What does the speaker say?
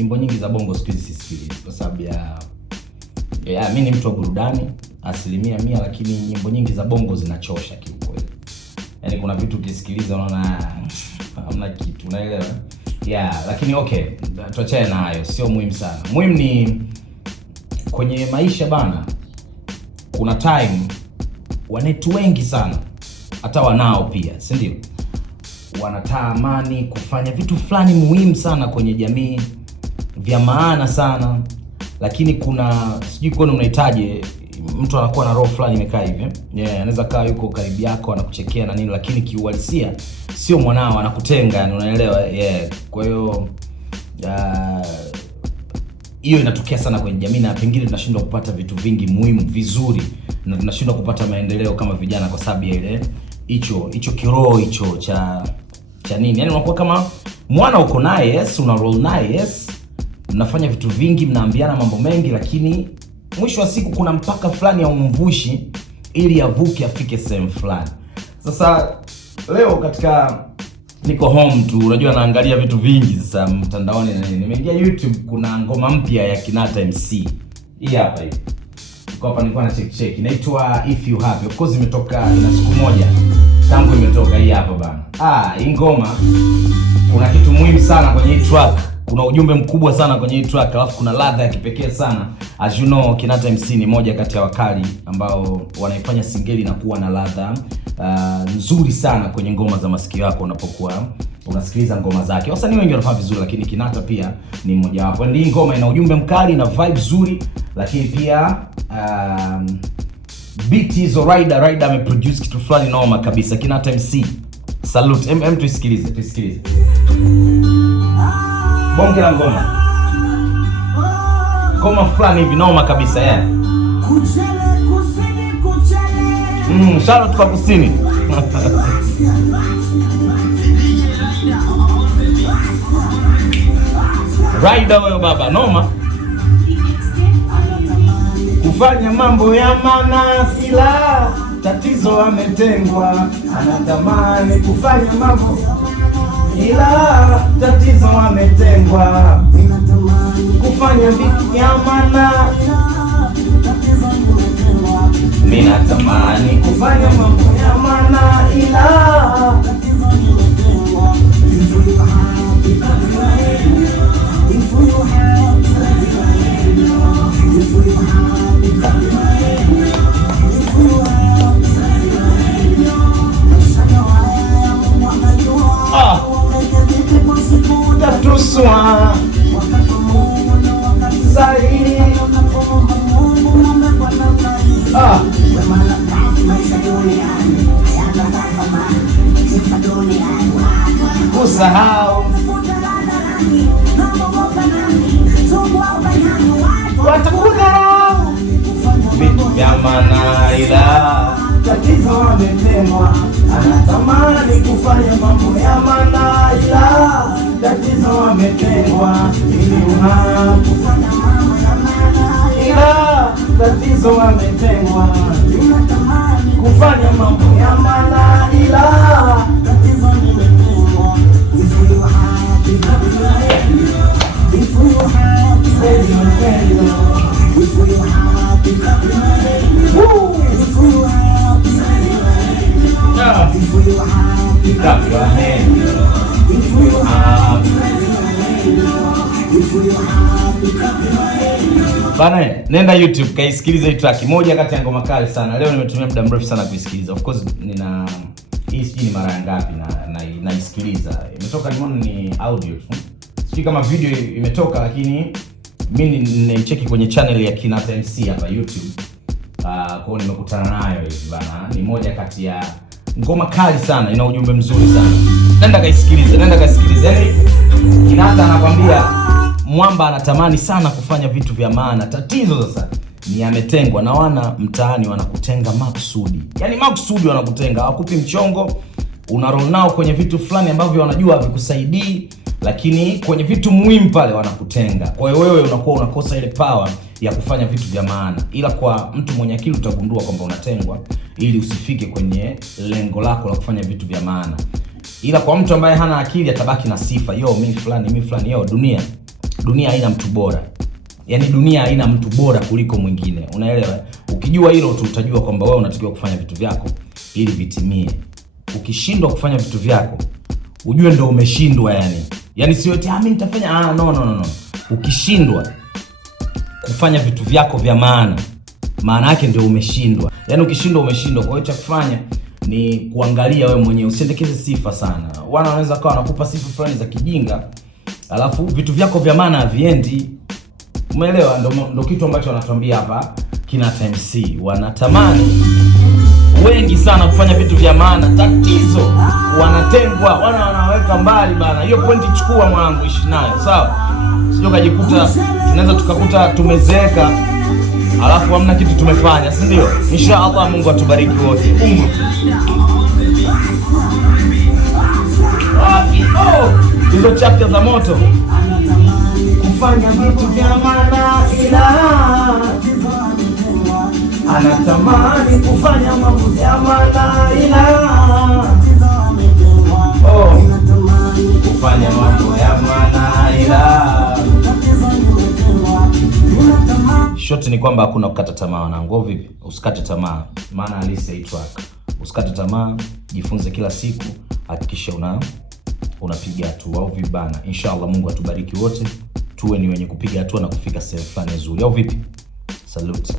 nyimbo nyingi za bongo siku hizi sisikilizi kwa sababu ya mimi ni mtu wa burudani 100%, lakini nyimbo nyingi za bongo zinachosha kiukweli. Yaani kuna vitu ukisikiliza unaona hamna kitu, unaelewa? Lakini okay, tuachane na hayo, sio muhimu sana. Muhimu ni kwenye maisha bana, kuna time wanetu wengi sana hata wanao pia, si ndio? Wanatamani kufanya vitu fulani muhimu sana kwenye jamii, vya maana sana, lakini kuna sijui kwani mnahitaji mtu anakuwa na roho fulani imekaa hivi. Anaweza kaa yuko karibu yako anakuchekea na nini, lakini kiuhalisia sio mwanao, anakutenga, yani unaelewa? Kwa hiyo hiyo inatokea sana kwenye jamii, na pengine tunashindwa kupata vitu vingi muhimu vizuri, na tunashindwa kupata maendeleo kama vijana kwa sababu ya ile hicho kiroho hicho cha nini. Yaani unakuwa kama mwana uko naye, yes, una roll naye, yes, mnafanya vitu vingi, mnaambiana mambo mengi, lakini mwisho wa siku kuna mpaka fulani ya umvushi ili avuke afike sehemu fulani. Sasa leo katika niko home tu, unajua naangalia vitu vingi sasa mtandaoni na nini. Nimeingia YouTube, kuna ngoma mpya ya Kinata MC. Hii hapa hii. Kwa hapa nilikuwa na check inaitwa If You Happy. Of course imetoka ina siku moja tangu imetoka hii hapa bana. Hii ngoma kuna kitu muhimu sana kwenye hii track. Kuna ujumbe mkubwa sana kwenye hii track, alafu kuna ladha ya kipekee sana. As you know, Kinata MC ni moja kati ya wakali ambao wanaifanya singeli na kuwa na ladha nzuri sana kwenye ngoma za masikio yako unapokuwa unasikiliza ngoma zake. Wasanii wengi wanafanya vizuri, lakini Kinata pia ni mmoja wapo. Ndio ngoma ina ujumbe mkali na vibe nzuri, lakini pia beat hizo Rider ameproduce kitu fulani noma kabisa. Kinata MC, salute. Tuisikilize. Bonge la ngoma fulani hivi noma kabisa, Charlotte kwa kusini. Rider wewe baba, noma. Kufanya mambo ya maana ila tatizo ametengwa. Anatamani kufanya mambo ila tatizo ametengwa. Kufanya vitu ya maana, mimi natamani kufanya mambo ya maana ila tatuswa zaidi. Kusahau watakudharau vitu vya maana ila tatizo ametengwa. Anatamani kufanya mambo ya maana ila tatizo ametengwa. Kufanya mambo ya maana ila tatizo ametengwa. Kufanya mambo ya maana ila tatizo ametengwa. Bana, nenda YouTube kaisikilize hii track, moja kati ya ngoma kali sana. Leo nimetumia muda mrefu sana kuisikiliza. Of course nina hii sijui ni mara ngapi na naisikiliza. Imetoka ni audio tu. Sijui kama video imetoka, lakini mimi nimecheki kwenye channel ya Kinata MC hapa YouTube. Kwa hiyo nimekutana nayo hivi bana. Ni moja kati ya ngoma kali sana, ina ujumbe mzuri sana. Nenda kaisikilize. Yaani Kinata anakuambia mwamba anatamani sana kufanya vitu vya maana. Tatizo sasa ni ametengwa, na wana mtaani wanakutenga makusudi. Yaani makusudi wanakutenga, hawakupi mchongo, una roll nao kwenye vitu fulani ambavyo wanajua havikusaidii, lakini kwenye vitu muhimu pale wanakutenga. Kwa hiyo wewe unakuwa unakosa ile power ya kufanya vitu vya maana. Ila kwa mtu mwenye akili utagundua kwamba unatengwa ili usifike kwenye lengo lako la kufanya vitu vya maana. Ila kwa mtu ambaye hana akili atabaki na sifa, mimi fulani, dunia dunia haina mtu bora. Yaani dunia haina mtu bora kuliko mwingine. Unaelewa? Ukijua hilo tu utajua kwamba wewe unatakiwa kufanya vitu vyako ili vitimie. Ukishindwa kufanya vitu vyako, ujue ndio umeshindwa yani. Yaani sio eti mimi nitafanya no. Ukishindwa kufanya vitu vyako vya maana yake ndio umeshindwa. Yaani ukishindwa umeshindwa. Kwa hiyo cha kufanya ni kuangalia wewe mwenyewe, usiendekeze sifa sana. Wanaweza kawa wanakupa sifa fulani za kijinga, alafu vitu vyako vya maana haviendi. Umeelewa? Ndo kitu ambacho wanatuambia hapa kina MC. Wanatamani wengi sana kufanya vitu vya maana, tatizo wanatengwa, wanaweka mbali bana. Hiyo pointi chukua mwanangu, ishi nayo, sawa? Sio kujikuta tunaweza tukakuta tumezeeka alafu hamna kitu tumefanya, si ndio? Inshallah Mungu atubariki wote. Hizo chapter za moto, kufanya vitu vya maana, ila anatamani kufanya mambo ya maana, ila kufanya mambo ya maana, ila shoti ni kwamba hakuna kukata tamaa wanangu. Vipi? Usikate tamaa, maana halisi haitwaka. Usikate tamaa, jifunze kila siku, hakikisha unapiga hatua au vibana. Inshallah Mungu atubariki wote, tuwe ni wenye kupiga hatua na kufika sehemu fulani nzuri. Au vipi? Salute.